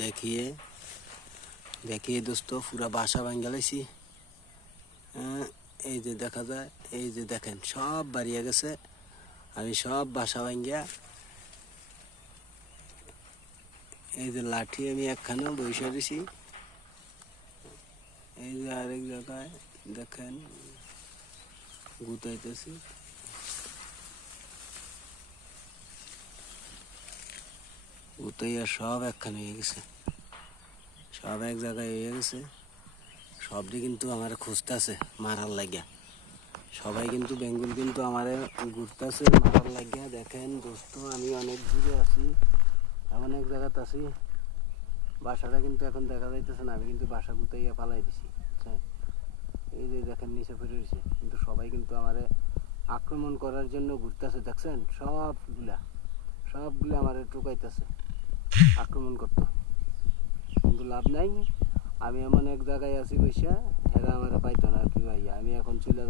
দেখিয়ে দেখিয়ে দোস্ত পুরা বাসা ভাঙ্গা লাইছি। এই যে দেখা যায়, এই যে দেখেন সব বাড়িয়ে গেছে। আমি সব বাসা ভাঙ্গিয়া এই যে লাঠি আমি একখানে বসে দিছি। এই যে আরেক জায়গায় দেখেন গুতাইতেছি। গুতাইয়া সব একখানে হয়ে গেছে, সব এক জায়গায় হয়ে গেছে। সবটি কিন্তু আমার খুঁজতেছে মারার লাগিয়া। সবাই কিন্তু বেঙ্গল কিন্তু আমার ঘুরতেছে মারার লাগিয়া। দেখেন দোস্ত আমি অনেক দূরে আছি, এমন এক জায়গাতে আছি। বাসাটা কিন্তু এখন দেখা যাইতেছে না। আমি কিন্তু বাসা গুতাইয়া পালাই দিছি, বুঝছেন? এই যে দেখেন নিচে ফিরে রয়েছে, কিন্তু সবাই কিন্তু আমার আক্রমণ করার জন্য ঘুরতেছে। দেখছেন সবগুলা আমার টুকাইতেছে, আক্রমণ করতো, কিন্তু লাভ নাই। আমি এমন এক জায়গায় আছি বৈশা, হেরা আমার পাইতো না আর কি ভাইয়া। আমি এখন চলে